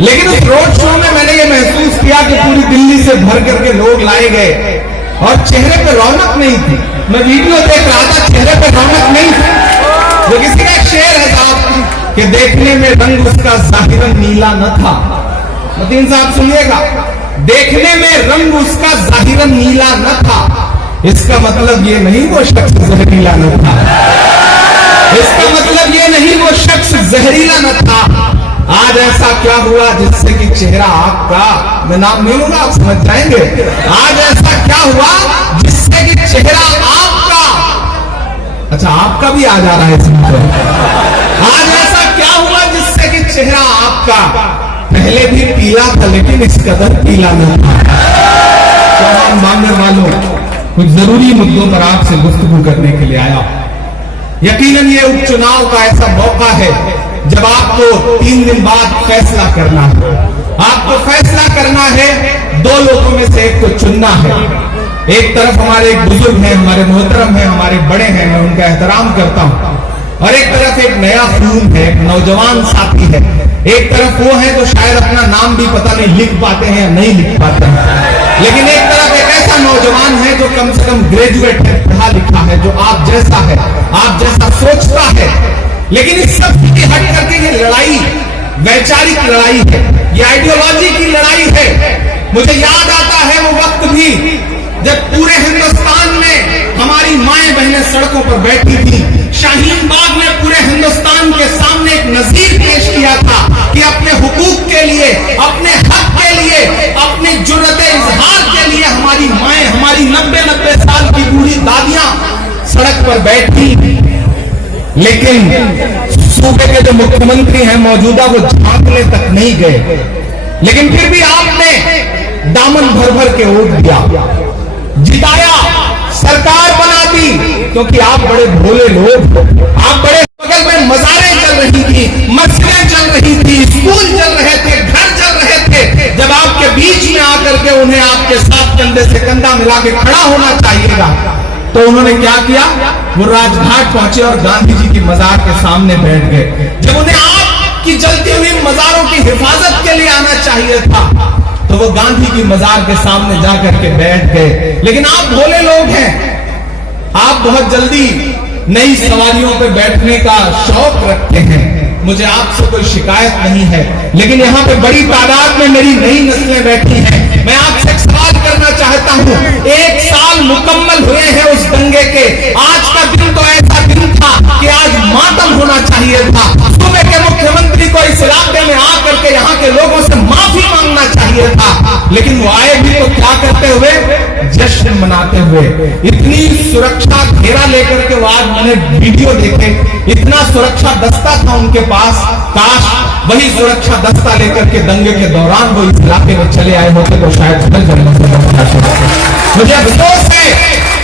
लेकिन उस road show में मैंने ये महसूस किया कि पूरी दिल्ली से भर करके लोग लाए गए और चेहरे पे रौनक नहीं थी। मैं वीडियो देख रहा था, चेहरे पे रौनक नहीं थी। वो किसी का एक शेर है साहब कि देखने में रंग उसका जाहिरन नीला न था। मतीन साहब सुनिएगा, देखने में रंग उसका जाहिरन नीला न था, इसका मतलब ये नहीं वो शख्स जहरीला न था। इसका मतलब ये नहीं वो शख्स जहरीला न था। आज ऐसा क्या हुआ जिससे कि चेहरा आपका, मैं नाम नहीं लूंगा आप समझ जाएंगे, आज ऐसा क्या हुआ जिससे कि चेहरा आपका, अच्छा आपका भी आ जा रहा है इसमें, आज ऐसा क्या हुआ जिससे कि चेहरा आपका पहले भी पीला था लेकिन इस कदर पीला न था। तमाम बांगर वालों, कुछ जरूरी मुद्दों पर आपसे गुफ्तगू करने के लिए आया। यकीनन ये उपचुनाव का ऐसा मौका है जब आपको 3 दिन बाद फैसला करना है। आपको फैसला करना है, 2 लोगों में से एक को चुनना है। एक तरफ हमारे एक बुजुर्ग हैं, हमारे मोहतरम हैं, हमारे बड़े हैं, मैं उनका एहतराम करता हूं, और एक तरफ एक नया खून है, एक नौजवान साथी है। एक तरफ वो है जो शायद अपना नाम भी पता नहीं लिख पाते हैं या नहीं लिख पाते हैं, लेकिन एक तरफ एक ऐसा नौजवान है जो कम से कम ग्रेजुएट है, पढ़ा लिखा है, जो आप जैसा है, आप जैसा सोचता है। लेकिन इस सब से हट करके ये लड़ाई वैचारिक लड़ाई है, ये आइडियोलॉजी की लड़ाई है। मुझे याद आता है वो वक्त भी जब पूरे हिंदुस्तान में हमारी माएं बहनें सड़कों पर बैठी थी। शाहीन बाग ने पूरे हिंदुस्तान के सामने एक नजीर पेश किया था कि अपने हुकूक के लिए, अपने हक के लिए, अपनी जुर्रत इजहार के लिए हमारी माएं, हमारी 90-90 साल की बूढ़ी दादियां सड़क पर बैठी। लेकिन सूबे के जो मुख्यमंत्री हैं मौजूदा, वो झांकने तक नहीं गए। लेकिन फिर भी आपने दामन भर भर के वोट दिया, जिताया, सरकार बना दी, क्योंकि आप बड़े भोले लोग। आप बड़े, बगल में मज़ारें चल रही थी, मस्जिदें चल रही थी, स्कूल चल रहे थे, घर चल रहे थे। जब आपके बीच में आकर के उन्हें आपके साथ कंधे से कंधा मिला के खड़ा होना चाहिएगा, तो उन्होंने क्या किया? वो राजघाट पहुंचे और गांधी जी की मजार के सामने बैठ गए। जब उन्हें आपकी जलती हुई मजारों की हिफाजत के लिए आना चाहिए था, तो वो गांधी की मजार के सामने जाकर के बैठ गए। लेकिन आप भोले लोग हैं, आप बहुत जल्दी नई सवारियों पर बैठने का शौक रखते हैं। मुझे आपसे कोई शिकायत नहीं है, लेकिन यहाँ पे बड़ी तादाद में मेरी नई नस्लें बैठी हैं। मैं आपसे एक सवाल करना चाहता हूँ, 1 साल मुकम्मल हुए हैं उस दंगे के। आज का दिन तो ऐसा दिन था कि आज मातम होना चाहिए था। सूबे के मुख्यमंत्री को इस इलाके में आकर के यहाँ के लोगों से माफी मांगना चाहिए था, लेकिन वो आए भी तो क्या करते हुए? जश्न मनाते हुए। इतनी सुरक्षा घेरा लेकर के वो, आज मैंने वीडियो देखे, इतना सुरक्षा दस्ता था उनके पास। काश वही सुरक्षा दस्ता लेकर के दंगे के दौरान वो इस इलाके में चले आए होते तो शायद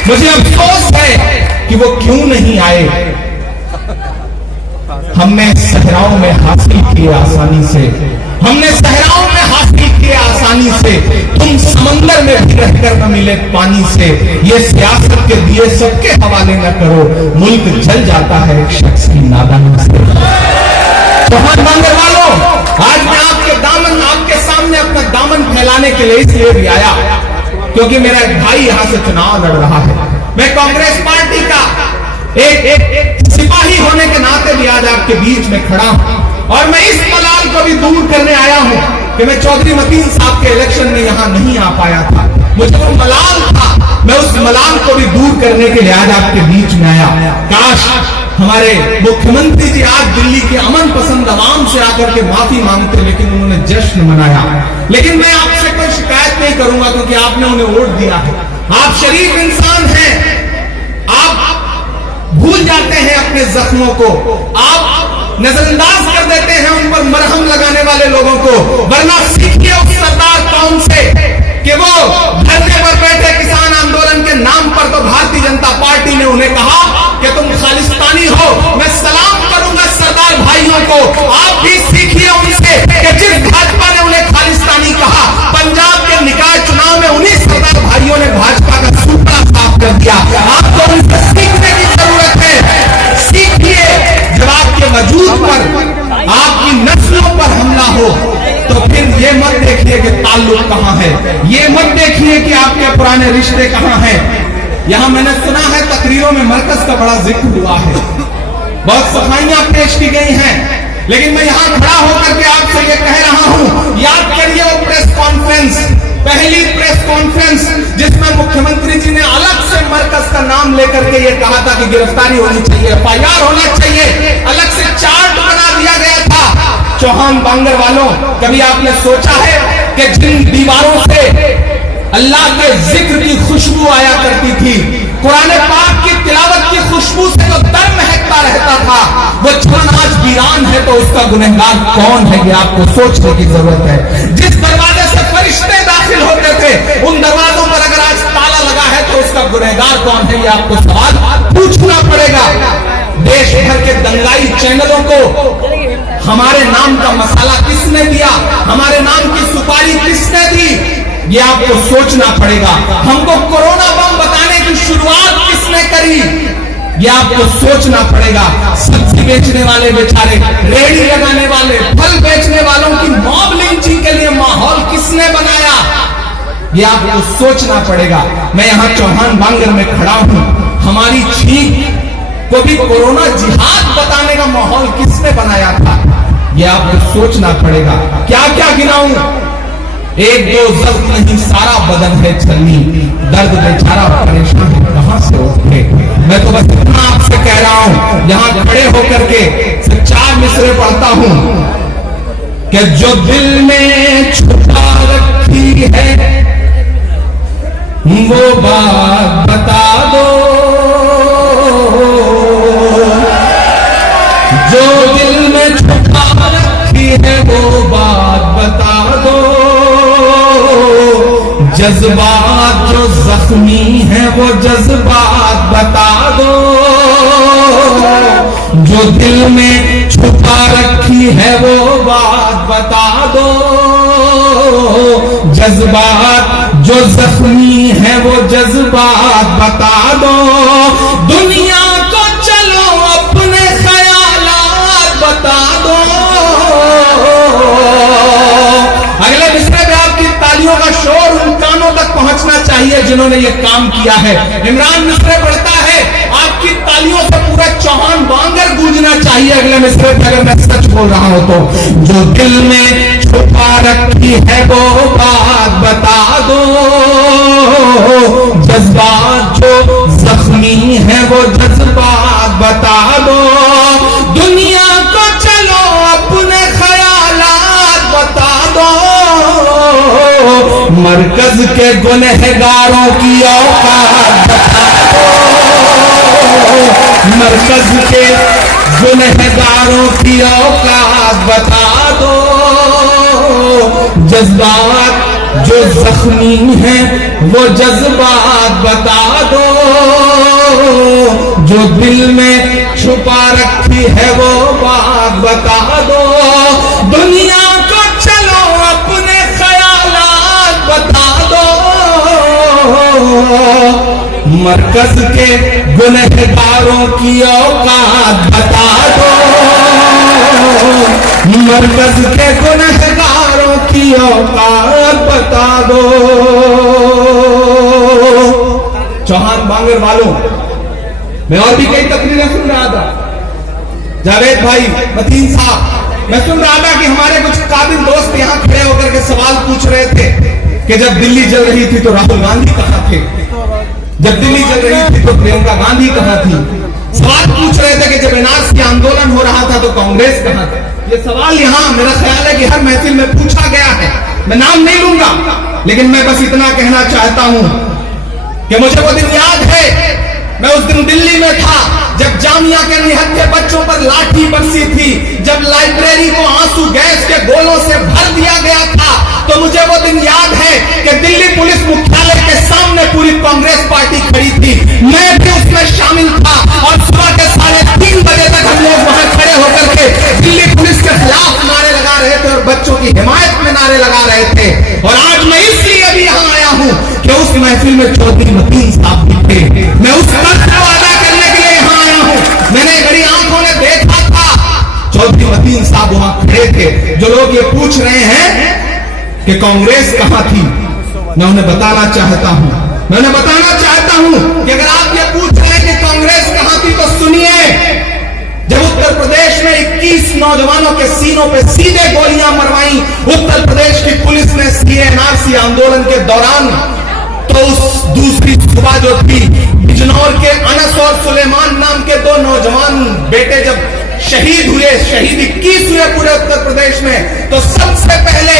मुझे अफसोस है कि वो क्यों नहीं आए। हमने सहराओं में हासिल किए आसानी से, हमने सहराओं में हासिल किए आसानी से। तुम समंदर में भी रहकर न मिले पानी से। ये सियासत के दिए सबके हवाले न करो, मुल्क जल जाता है एक शख्स की नादानी से। बहुत बांगर वालों, आज मैं आपके दामन, आपके सामने अपना दामन फैलाने के लिए इसलिए भी आया क्योंकि मेरा एक भाई यहां से चुनाव लड़ रहा है। मैं कांग्रेस पार्टी का एक सिपाही होने के नाते भी आज आपके बीच में खड़ा हूं, और मैं इस मलाल को भी दूर करने आया हूं कि मैं चौधरी मतीन साहब के इलेक्शन में यहां नहीं आ पाया था। मुझे वो मलाल था, मैं उस मलाल को भी दूर करने के लिए आज आपके बीच में आया। काश हमारे मुख्यमंत्री जी आज दिल्ली के अमन पसंद आवाम से आकर के माफी मांगते, लेकिन उन्होंने जश्न मनाया। लेकिन मैं आपसे कोई शिकायत नहीं करूंगा क्योंकि आपने उन्हें वोट दिया है। आप शरीफ इंसान हैं, आप भूल जाते हैं अपने जख्मों को, आप नजरअंदाज कर देते हैं उन पर मरहम लगाने वाले लोगों को। वरना सीखिए उस सरदार कौम से कि वो धरने पर बैठे किसान आंदोलन के नाम पर तो भारतीय जनता पार्टी ने उन्हें कहा कि तुम खालिस्तानी हो। मैं सलाम करूंगा सरदार भाइयों को, आप भी सीखिए उनसे कि जिस भाजपा ने उन्हें खालिस्तानी कहा, पंजाब के निकाय चुनाव में उन्हीं सरदार भाइयों ने भाजपा का सूपड़ा साफ कर दिया। आपको उनसे सीखने की जरूरत है। सीखिए, जब आपके वजूद पर, आपकी नस्लों पर हमला हो तो ताल्लुक कहां है। ये मत देखिए कि आपके पुराने रिश्ते कहां हैं। यहां मैंने सुना है तकरीरों में मरकज का बड़ा जिक्र हुआ है, बहुत सफाइयां पेश की गई हैं, लेकिन मैं यहां खड़ा होकर के आपसे ये कह रहा हूं, याद करिए वो प्रेस कॉन्फ्रेंस, पहली प्रेस कॉन्फ्रेंस जिसमें मुख्यमंत्री जी ने अलग से मरकज का नाम लेकर के ये कहा था कि गिरफ्तारी होनी चाहिए, FIR होना चाहिए, अलग से चार्ट बना दिया गया था। चौहान बांगर वालों, कभी आपने सोचा है कि जिन दीवारों से अल्लाह के जिक्र की खुशबू आया करती थी, कुरान पाक की तिलावत की खुशबू से जो दर महकता रहता था, वो छन आज वीरान है, तो उसका गुनहगार कौन है, ये आपको सोचने की जरूरत है। जिस दरवाजे से फरिश्ते दाखिल होते थे, उन दरवाजों पर अगर आज ताला लगा है, तो उसका गुनहगार कौन है, ये आपको सवाल पूछना पड़ेगा। देश भर के दंगाई चैनलों को हमारे नाम का मसाला किसने दिया, हमारे नाम की सुपारी किसने दी, ये आपको सोचना पड़ेगा। हमको कोरोना बम बताने की शुरुआत किसने करी, ये आपको सोचना पड़ेगा। सब्जी बेचने वाले बेचारे, रेहड़ी लगाने वाले, फल बेचने वालों की मॉब लिंचिंग के लिए माहौल किसने बनाया, ये आपको सोचना पड़ेगा। मैं यहां चौहान बांगर में खड़ा हूं, हमारी छींक को भी कोरोना जिहाद बताने का माहौल किसने बनाया था, ये आपको सोचना पड़ेगा। क्या क्या गिनाऊं, एक दो जख्म नहीं सारा बदन है छलनी, दर्द बेचारा परेशान है कहां से उठे। मैं तो बस इतना आपसे कह रहा हूं, यहां खड़े होकर के सिर्फ 4 मिसरे पढ़ता हूं कि जो दिल में छुपा रखी है वो बात बता दो, जो दिल में छुपा रखी है वो बात बता दो, जज्बात जो जख्मी है वो जज्बात बता दो, जो दिल में छुपा रखी है वो बात बता दो, जज्बात जो जख्मी है वो जज्बात बता दो, दुनिया को चलो अपने ख्यालात बता दो। अगले मिसरे में आपकी तालियों का शोर उन कानों तक पहुंचना चाहिए जिन्होंने ये काम किया है। इमरान मिसरे पढ़ता है, आपकी तालियों से पूरा चौहान बांगर गूंजना चाहिए अगले मिसरे पे, अगर मैं सच बोल रहा हूं तो। जो दिल में छुपा रखी है वो बात बता दो, जज्बात जो जख्मी है वो जज्बात बता दो, दुनिया को चलो अपने ख्यालात बता दो, मरकज के गुनहगारों की औकात बता दो, मरकज के गुनहगारों की औकात बता दो, जज्बात जो जख्मी है वो जज्बात बता दो, जो दिल में छुपा रखी है वो बात बता दो, दुनिया को चलो अपने ख्यालात बता दो, मरकज के गुनहगारों की औकात बता दो, मरकज के गुनहगारों की औकात बता दो। चौहान बांगर वालों, मैं और भी कई तकरीरें सुन रहा था, जावेद भाई, मतीन साहब, मैं सुन रहा था कि हमारे कुछ काबिल दोस्त यहां खड़े होकर के सवाल पूछ रहे थे कि जब दिल्ली जल रही थी तो राहुल गांधी कहां थे, जब दिल्ली जल रही थी तो प्रियंका गांधी कहां थी। सवाल पूछ रहे थे कि जब एनआरसी आंदोलन हो रहा था तो कांग्रेस कहां था। ये सवाल यहां मेरा ख्याल है कि हर महफिल में पूछा गया है, मैं नाम नहीं लूंगा, लेकिन मैं बस इतना कहना चाहता हूं कि मुझे वो दिन याद है, मैं उस दिन दिल्ली में था जब जामिया के निहत्थे बच्चों पर लाठी बरसी थी, जब लाइब्रेरी को आंसू गैस के गोलों से भर दिया गया था, तो मुझे वो दिन याद है कि दिल्ली पुलिस मुख्यालय के सामने पूरी कांग्रेस पार्टी खड़ी थी, मैं भी उसमें शामिल था, और सुबह के 3:30 बजे तक हम लोग वहां खड़े होकर के दिल्ली पुलिस के खिलाफ नारे लगा रहे थे और बच्चों की हिमायत में नारे लगा रहे थे। और आज मैं इसलिए भी यहां आया हूं कि उस महफिल में चौधरी मतीन साहब भी थे, मैं उस वक्त को अदा करने के लिए यहां आया हूं। मैंने बड़ी आंखों ने देखा था चौधरी मतीन साहब वहां खड़े थे। जो लोग ये पूछ रहे हैं कि कांग्रेस कहां थी, मैं उन्हें बताना चाहता हूं। मैं उन्हें बताना चाहता हूं कि अगर आप ये पूछ रहे हैं कि कांग्रेस कहां थी, तो सुनिए, जब उत्तर प्रदेश में 21 नौजवानों के सीनों पे सीधे गोलियां मरवाई उत्तर प्रदेश की पुलिस ने सीएनआरसी आंदोलन के दौरान, तो उस दूसरी सुबह जो थी, बिजनौर के अनस और सुलेमान नाम के दो नौजवान बेटे जब शहीद हुए, शहीद 21 हुए पूरे उत्तर प्रदेश में, तो सबसे पहले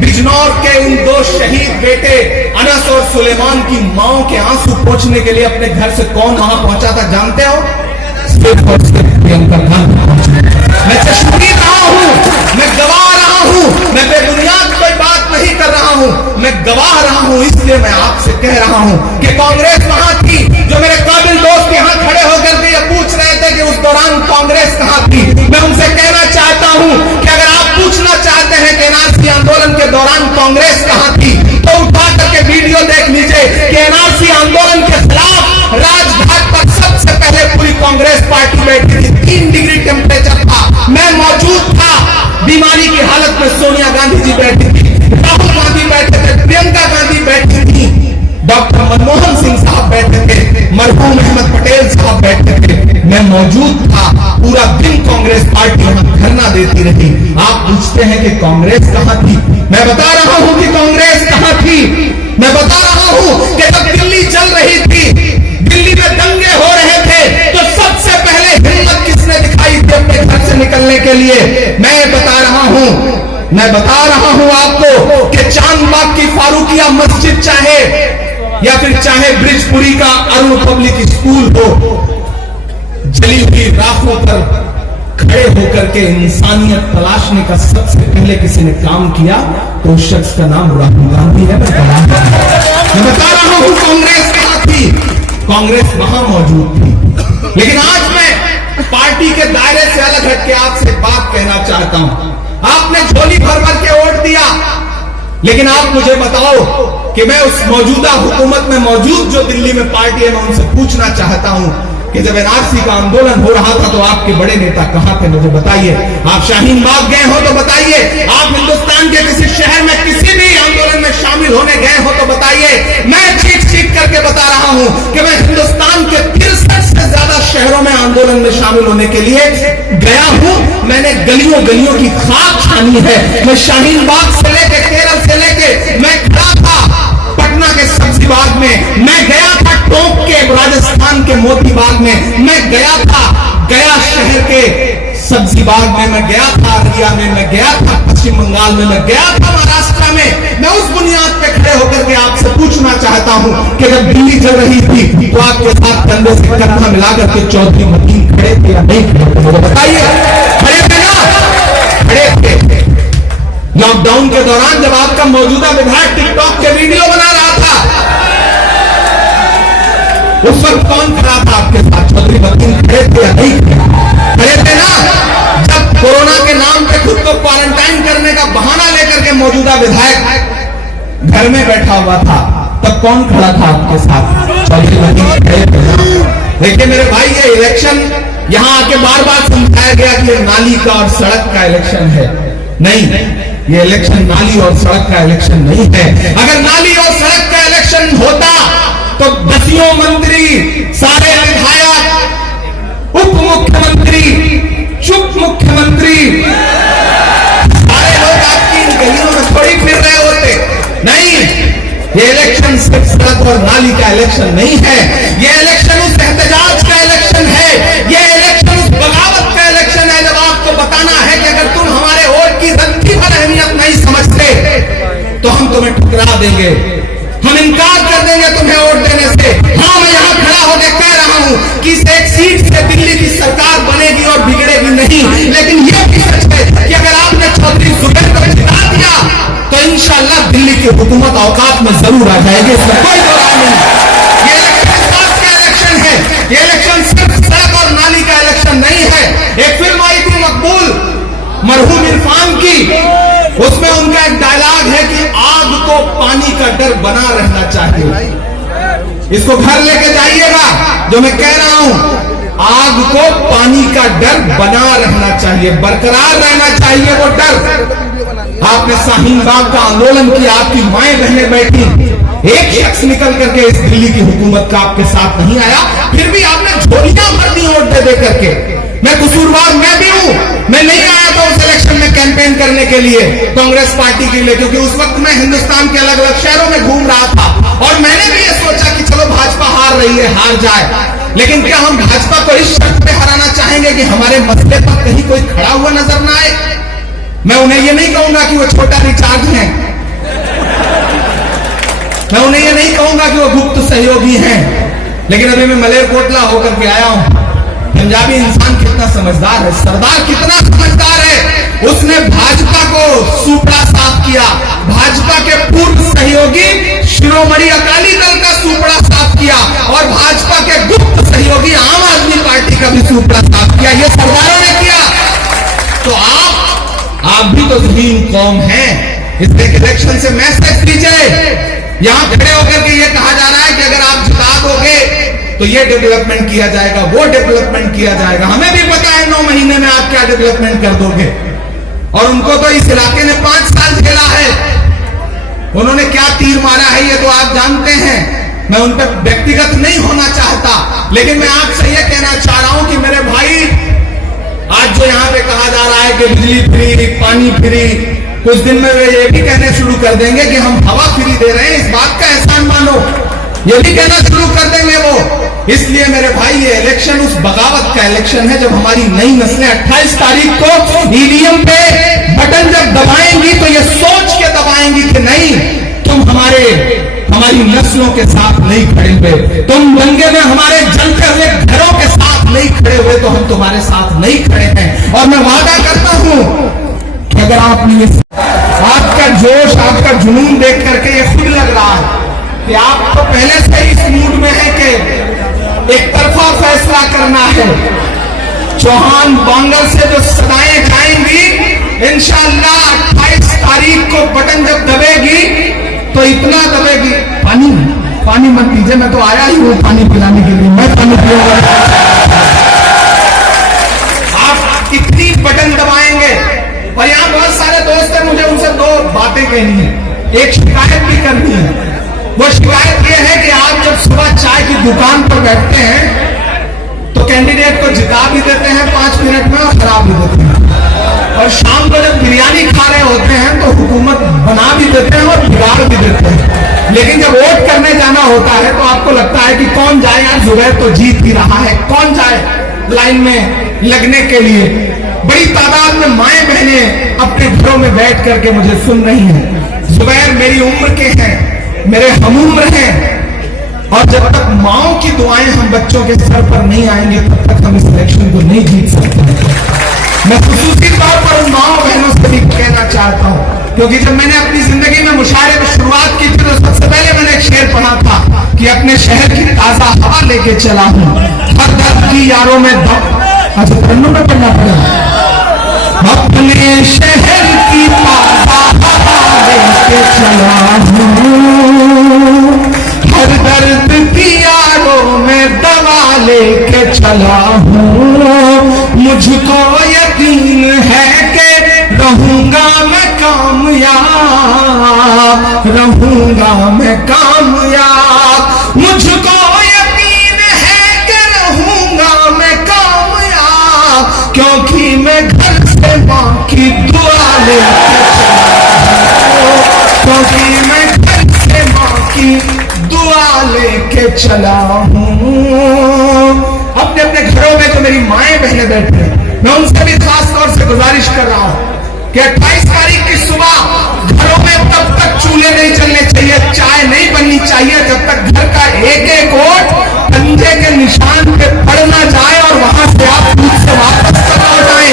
बिजनौर के उन दो शहीद बेटे अनस और सुलेमान की मांओं के आंसू पोंछने के लिए अपने घर से कौन वहां पहुंचा था, जानते हो? सिर्फ और सिर्फ प्रियंका गांधी पहुंची। मैं चश्मदीद रहा हूं, मैं गवाह रहा हूं, मैं बेबुनियाद कोई बात नहीं कर रहा हूं, मैं गवाह रहा हूं। इसलिए मैं आपसे कह रहा हूं कि कांग्रेस वहां थी। जो मेरे काबिल दोस्त यहां खड़े होकर के ये पूछ रहे थे कि उस दौरान कांग्रेस कहां थी, मैं उनसे कहना चाहता हूं कि अगर आप पूछना चाहते हैं कि एनआरसी आंदोलन के दौरान कांग्रेस कहां थी, तो उठा करके वीडियो देख लीजिए कि एनआरसी आंदोलन के खिलाफ राजघाट पर सबसे पहले पूरी कांग्रेस पार्टी बैठी थी। 3 डिग्री टेम्परेचर था, मैं मौजूद था। बीमारी की हालत में सोनिया गांधी जी बैठी थी, राहुल गांधी बैठे थे, प्रियंका गांधी बैठी थी, डॉक्टर मनमोहन सिंह साहब बैठे थे, मरहूम अहमद पटेल साहब बैठे थे, मैं मौजूद था। पूरा दिन कांग्रेस पार्टी यहां धरना देती रही। आप पूछते हैं कि कांग्रेस कहां थी, मैं बता रहा हूं कि कांग्रेस कहां थी। मैं बता रहा हूं कि जब दिल्ली चल रही थी, दिल्ली में दंगे हो रहे थे, तो सबसे पहले हिम्मत किसने दिखाई थी अपने घर से निकलने के लिए? मैं बता रहा हूं आपको कि चांदबाग की फारूकिया मस्जिद चाहे या फिर चाहे ब्रिजपुरी का अरुण पब्लिक स्कूल हो, जली हुई राखों पर खड़े होकर के इंसानियत तलाशने का सबसे पहले किसी ने काम किया, तो उस शख्स का नाम राहुल गांधी है। मैं बता रहा हूं कांग्रेस कहां थी, कांग्रेस वहां मौजूद थी। लेकिन आज मैं पार्टी के दायरे से अलग हटके आपसे बात कहना चाहता हूं। आपने झोली भर भर के वोट दिया, लेकिन आप मुझे बताओ कि मैं उस मौजूदा हुकूमत में मौजूद जो दिल्ली में पार्टी है, मैं उनसे पूछना चाहता हूं कि जब एनआरसी का आंदोलन हो रहा था तो आपके बड़े नेता कहां थे, मुझे बताइए। आप शाहीन बाग गए हो तो बताइए, आप हिंदुस्तान के किसी शहर में किसी भी आंदोलन में शामिल होने गए हो तो बताइए। मैं चीख करके बता रहा हूं कि मैं हिंदुस्तान के 63 से ज्यादा शहरों में आंदोलन में शामिल होने के लिए गया हूं। मैंने गलियों गलियों की खाक छानी है। मैं शाहीन बाग से लेके, केरल से लेके मैं खड़ा था पटना के सब्जी बाग में, मैं गया था टोंक के राजस्थान के मोती बाग में, मैं गया था गया शहर के सब्जी बाग में, मैं गया था अररिया में, मैं गया था पश्चिम बंगाल में, मैं गया था महाराष्ट्र में। मैं उस बुनियाद पे खड़े होकर के आपसे पूछना चाहता हूं कि जब दिल्ली चल रही थी तो आपके साथ कंधे से कंधा मिलाकर के चौधरी मतीन खड़े थे या नहीं खड़े थे, बताइए। खड़े थे ना? खड़े थे। लॉकडाउन के दौरान जब आपका मौजूदा विधायक टिकटॉक के वीडियो बना रहा था, उस वक्त कौन खड़ा था आपके साथ? चौधरी मतीन खड़े थे या नहीं खड़े थे ना? जब कोरोना के नाम पे खुद को क्वारंटाइन करने का बहाना लेकर के मौजूदा विधायक घर में बैठा हुआ था, तब कौन खड़ा था आपके साथ? चौधरी मतीन खड़े थे। देखिए मेरे भाई, ये इलेक्शन यहां आके बार बार समझाया गया कि नाली का और सड़क का इलेक्शन है। नहीं, ये इलेक्शन नाली और सड़क का इलेक्शन नहीं है। अगर नाली और सड़क का इलेक्शन होता तो 10 मंत्री, सारे विधायक, उप मुख्यमंत्री, चुप मुख्यमंत्री, सारे लोग आपकी इन गलियों में थोड़ी फिर रहे होते। नहीं, ये इलेक्शन सिर्फ सड़क और नाली का इलेक्शन नहीं है। ये इलेक्शन उस एहतजाज का इलेक्शन है। ये इलेक्शन उस बगावत का इलेक्शन है जब आपको बताना है कि अगर तुम हमारे वोट की रत्ती भर अहमियत नहीं समझते तो हम तुम्हें ठुकरा देंगे, हम इनकार कर देंगे तुम्हें वोट देने से। हाँ, मैं यहां खड़ा होकर कह रहा हूं कि इस एक सीट से दिल्ली की सरकार बनेगी और बिगड़ेगी नहीं। लेकिन यह भी सच है कि अगर आपने चौधरी जुबैर को जिता दिया तो इंशाअल्लाह दिल्ली की हुकूमत औकात में जरूर आ जाएगी, इसमें कोई दौरान नहीं। ये इलेक्शन साफ का इलेक्शन है। ये इलेक्शन सिर्फ सड़क और नाली का इलेक्शन नहीं है। एक फिल्म आई थी मकबूल, मरहूम इरफान की, उसमें उनका एक डायलॉग है कि आग को पानी का डर बना रहना चाहिए। इसको घर लेके जाइएगा, जो मैं कह रहा हूं, आग को पानी का डर बना रहना चाहिए, बरकरार रहना चाहिए वो डर। आपने शाहीन बाग का आंदोलन किया, आपकी माएं बहनें बैठी, एक शख्स निकल करके इस दिल्ली की हुकूमत का आपके साथ नहीं आया, फिर भी आपने झोलियां भर दी वोट दे करके। मैं कसूरवार मैं भी हूं, मैं नहीं आया था उस इलेक्शन में कैंपेन करने के लिए कांग्रेस पार्टी के लिए, क्योंकि उस वक्त मैं हिंदुस्तान के अलग अलग शहरों में घूम रहा था और मैंने भी ये सोचा कि चलो भाजपा हार रही है, हार जाए, लेकिन क्या हम भाजपा को इस शर्त पे हराना चाहेंगे कि हमारे मसले पर कहीं कोई खड़ा हुआ नजर ना आए? मैं उन्हें ये नहीं कहूंगा कि वो छोटा रिचार्ज है, मैं उन्हें ये नहीं कहूंगा कि वो गुप्त सहयोगी हैं, लेकिन अभी मैं मलेरकोटला होकर के आया हूं। पंजाबी इंसान कितना समझदार है, सरदार कितना समझदार है, उसने भाजपा को सुपड़ा साफ किया, भाजपा के पूर्व सहयोगी शिरोमणि अकाली दल का सुपड़ा साफ किया और भाजपा के गुप्त सहयोगी आम आदमी पार्टी का भी सुपड़ा साफ किया। ये सरदारों ने किया। तो आप भी तो जमीन कौम हैं, इसलिए इलेक्शन से मैसेज दीजिए। यहां खड़े होकर के ये कहा जा रहा है कि अगर आप जिता दोगे तो ये डेवलपमेंट किया जाएगा, वो डेवलपमेंट किया जाएगा। हमें भी पता है 9 महीने में आप क्या डेवलपमेंट कर दोगे, और उनको तो इस इलाके ने 5 साल झेला है, उन्होंने क्या तीर मारा है ये तो आप जानते हैं। मैं उन पर व्यक्तिगत नहीं होना चाहता, लेकिन मैं आपसे ये कहना चाह रहा हूं कि मेरे भाई, आज जो यहां पे कहा जा रहा है कि बिजली फ्री, पानी फ्री, कुछ दिन में वे ये भी कहने शुरू कर देंगे कि हम हवा फ्री दे रहे हैं, इस बात का एहसान मानो, ये भी कहना शुरू कर देंगे वो। इसलिए मेरे भाई ये इलेक्शन उस बगावत का इलेक्शन है जब हमारी नई नस्लें 28 तारीख को ईवीएम पे बटन जब दबाएंगी तो ये सोच के दबाएंगी कि नहीं, तुम हमारी नस्लों के साथ नहीं खड़े हुए, तुम दंगे में हमारे जलते हुए घरों के साथ नहीं खड़े हुए, तो हम तुम्हारे साथ नहीं खड़े हैं। और मैं वादा करता हूं कि अगर आपका जोश, आपका जुनून देख करके ये खुद लग रहा है कि आप तो पहले से ही इस मूड में है कि एक तरफा फैसला करना है। चौहान बांगल से जो सदाएं जाएंगी, इंशाअल्लाह 28 तारीख को बटन जब दबेगी तो इतना दबेगी। पानी मत पीजिए, मैं तो आया ही हूं पानी पिलाने के लिए, मैं पानी पीऊंगा। आप इतनी बटन दबाएंगे। और यहां बहुत सारे दोस्त हैं, मुझे उनसे 2 बातें कहनी है, एक शिकायत भी करनी है। वो शिकायत ये है कि आप जब सुबह चाय की दुकान पर बैठते हैं तो कैंडिडेट को जिता भी देते हैं 5 मिनट में और हरा भी देते हैं, और शाम को जब बिरयानी खा रहे होते हैं तो हुकूमत बना भी देते हैं और बिगाड़ भी देते हैं। लेकिन जब वोट करने जाना होता है तो आपको लगता है कि कौन जाए, यार जुबैर तो जीत ही रहा है, कौन जाए लाइन में लगने के लिए। बड़ी तादाद में माएं बहनें अपने घरों में बैठ करके मुझे सुन रही हैं। जुबैर मेरी उम्र के हैं, मेरे हमउम्र हैं, और जब तक माओ की दुआएं हम बच्चों के सर पर नहीं आएंगी तब तक हम इस इलेक्शन को नहीं जीत सकते। मैं खुसूसी तौर पर उन माओ बहनों से भी कहना चाहता हूं, क्योंकि जब मैंने अपनी जिंदगी में मुशायरे में शुरुआत की थी तो सबसे पहले मैंने एक शेर पढ़ा था कि अपने शहर की ताजा हवा लेके चला हूं, हर दर्द की यारों में दम। अच्छा पन्नों में पढ़ना पड़ेगा। अपने शहर की ताजा हवा लेके चला हूं, हर दर्द की यारों में दवा लेके चला हूं, मुझको यकीन है कि रहूंगा मैं कामयाब, रहूंगा मैं कामयाब, मुझको यकीन है कि रहूंगा मैं कामयाब, क्योंकि मैं घर से मां की दुआ लेके चला हूं, क्योंकि मैं घर से मां की दुआ लेके चला हूं। अपने अपने घरों में जो मेरी माएं बहनें बैठी हैं, मैं उनसे भी खास तौर से गुजारिश कर रहा हूं कि 28 तारीख की सुबह घरों में तब तक चूल्हे नहीं चलने चाहिए, चाय नहीं बननी चाहिए जब तक घर का एक वोट पंजे के निशान पे पड़ ना जाए और वहां से आप दूध से वापस चला जाए,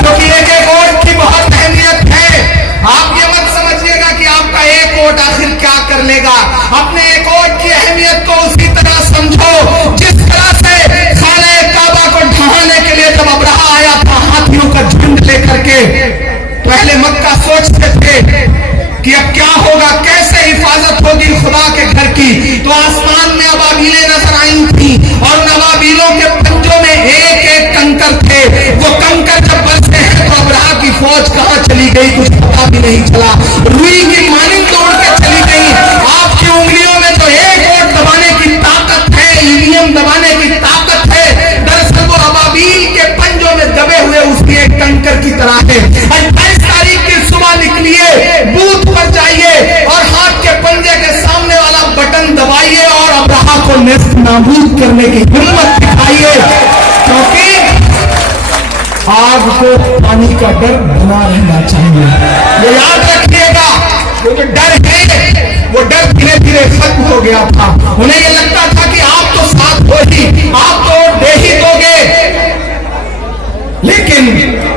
क्योंकि एक वोट की बहुत अहमियत है। आप ये मत समझिएगा कि आपका एक वोट आखिर क्या कर लेगा। अपने एक वोट की अहमियत को उसी तरह समझो जिस तरह से खाने काबा को ढहाने के लिए जब अब्राहा आया था हाथियों का झुंड लेकर के, पहले मक्का चला, रुई की मानिंद तोड़ के चली गई। आपकी उंगलियों में जो एक वोट दबाने की ताकत है, ईवीएम दबाने की ताकत है, दरअसल वो अबाबील के पंजों में दबे हुए उसी एक कंकर की तरह है। 28 तारीख की सुबह निकलिए, बूथ पर जाइए और हाथ के पंजे के सामने वाला बटन दबाइए और अब्राहा को नेस्त नाबूद करने की हिम्मत दिखाइए, क्योंकि आग को पानी का डर बना रहना चाहिए। ये याद रखिएगा, वो जो डर है वो डर धीरे धीरे खत्म हो गया था। उन्हें ये लगता था कि आप तो साथ हो ही, आप तो दे ही दोगे, लेकिन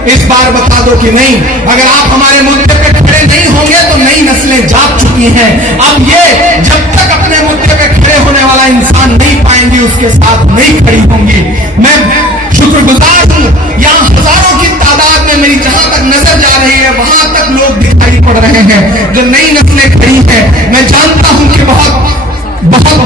इस बार बता दो कि नहीं, अगर आप हमारे मुद्दे पे खड़े नहीं होंगे तो नई नस्लें जाग चुकी हैं। अब ये जब तक अपने मुद्दे पे खड़े होने वाला इंसान नहीं पाएंगी, उसके साथ नहीं खड़ी होंगी। मैं शुक्रगुजार हूं, यहाँ हजारों की तादाद में मेरी जहां तक नजर जा रही है वहां तक लोग दिखाई पड़ रहे हैं जो नई नस्लें खड़ी हैं। मैं जानता हूं कि बहुत बहुत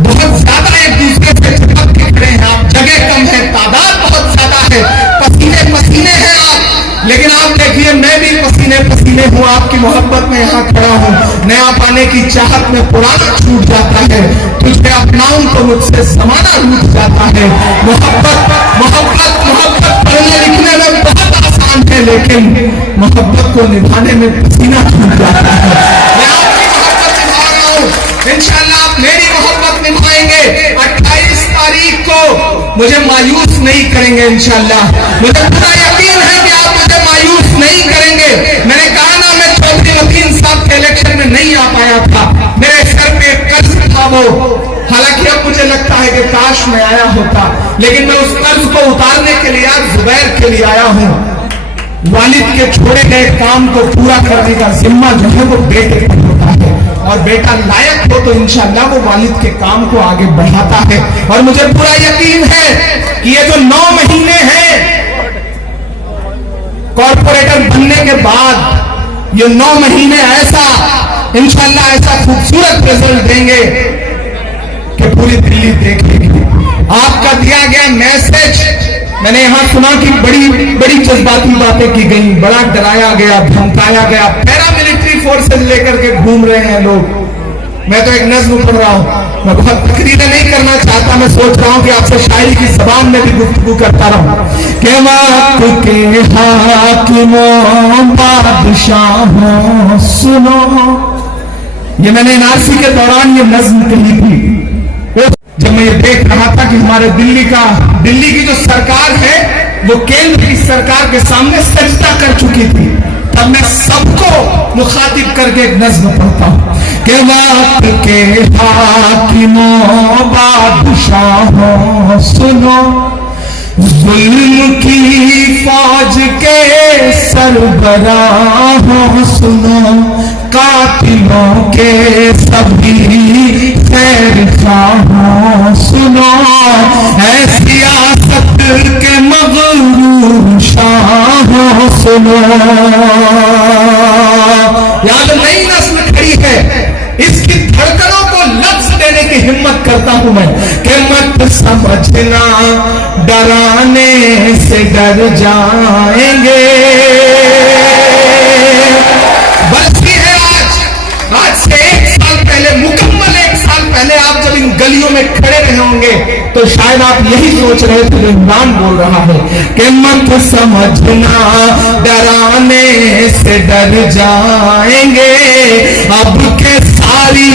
बहुत ज्यादा एक दूसरे से चिपक के खड़े हैं आप, जगह कम है, तादाद बहुत ज्यादा है, पसीने पसीने हैं आप, लेकिन आप देखिए मैं भी पसीने पसीने हूं, आपकी मोहब्बत में यहाँ खड़ा हूं। नया पाने की चाहत में पुराना छूट जाता है, तुझे अपनाऊं तो मुझसे जमाना रूठ जाता है। मोहब्बत मोहब्बत मोहब्बत पढ़ने लिखने में बहुत आसान है, लेकिन मोहब्बत को निभाने में पसीना छूट जाता है। मैं आपकी मोहब्बत निभा रहा हूं, इंशाअल्लाह आप मेरी मोहब्बत निभाएंगे। 28 तारीख को मुझे मायूस नहीं करेंगे इंशाअल्लाह, मुझे पूरा यकीन है कि आप मुझे मायूस नहीं करेंगे। मैंने कहा ना, मैं चौधरी मतीन साहब के इलेक्शन में नहीं आ पाया था, मेरे सर पे कर्ज था वो, हालांकि अब मुझे लगता है कि काश मैं आया होता, लेकिन मैं उस कर्ज को उतारने के लिए आज जुबैर के लिए आया हूं। वालिद के छोड़े गए काम को पूरा करने का जिम्मा जो है वो बेटे पर होता है, और बेटा लायक हो तो इंशाअल्लाह वो वालिद के काम को आगे बढ़ाता है। और मुझे पूरा यकीन है कि ये जो 9 महीने हैं कॉर्पोरेटर बनने के बाद, ये 9 महीने ऐसा इंशाअल्लाह ऐसा खूबसूरत रिजल्ट देंगे कि पूरी दिल्ली देखेगी। आपका दिया गया मैसेज, मैंने यहां सुना कि बड़ी बड़ी जज्बाती बातें की गई, बड़ा डराया गया, धमकाया गया, पैरामिलिट्री फोर्सेस लेकर के घूम रहे हैं लोग। मैं तो एक नज्म पढ़ रहा हूं, मैं बहुत तकरीरें नहीं करना चाहता, मैं सोच रहा हूं कि आपसे शायरी की जबान में भी गुफ्तगू करता रहूं। कि वक्त के हाकिमों बादशाहों सुनो, ये मैंने एनआरसी के दौरान ये नज्म कही थी। जब मैं ये देख रहा था कि हमारे दिल्ली की जो सरकार है वो केंद्र की सरकार के सामने सजदा कर चुकी थी, तब मैं सबको मुखातिब करके एक नज्म पढ़ता हूं कि वक्त के हाकिमों बादशाहों सुनो, जुल्म की फौज के सरबराहों सुनो, कातिलों के सभी खैरखाहों सुनो, ऐ सियासत के मगरूर शाहों सुनो। याद नई नस्ल खड़ी है, इसकी धड़कनों को लफ्ज देने की हिम्मत करता हूं मैं कि मत समझना डराने से डर जाएंगे। बल्कि है आज से 1 साल पहले, मुकम्मल 1 साल पहले आप जब इन गलियों में खड़े रहे होंगे तो शायद आप यही सोच रहे थे जो इमरान बोल रहा है कि मत समझना डराने से डर जाएंगे, अब के सारी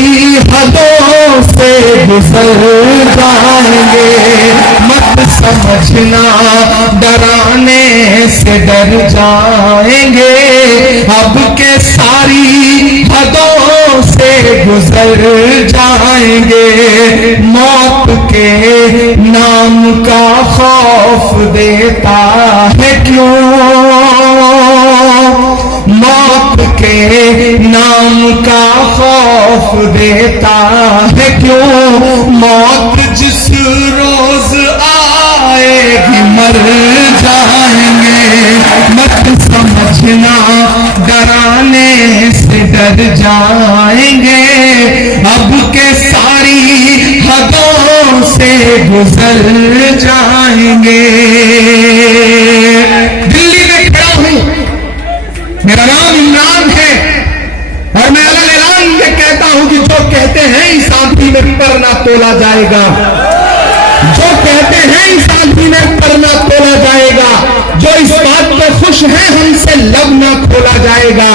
हदों से गुजर जाएंगे। मत समझना डराने से डर जाएंगे, अब के सारी हदों से गुजर जाएंगे। मौत के नाम का खौफ देता है क्यों, मौत के नाम का खौफ देता है क्यों, मौत जिस रोज आएगी मर जाएंगे। मत समझना डराने से डर जाएंगे, अब के सारी हदों से गुजर जाएंगे। दिल्ली में खड़ा हूं, मेरा नाम इमरान है, पर ना तोला जाएगा। जो कहते हैं इस आदमी में पर ना तोला जाएगा, जो इस बात पे खुश है हमसे लब ना खोला जाएगा,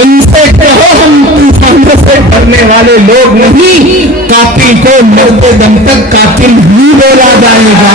उनसे कहो हम तूफानों से डरने वाले लोग नहीं, कातिल को मरते दम तक कातिल ही बोला जाएगा।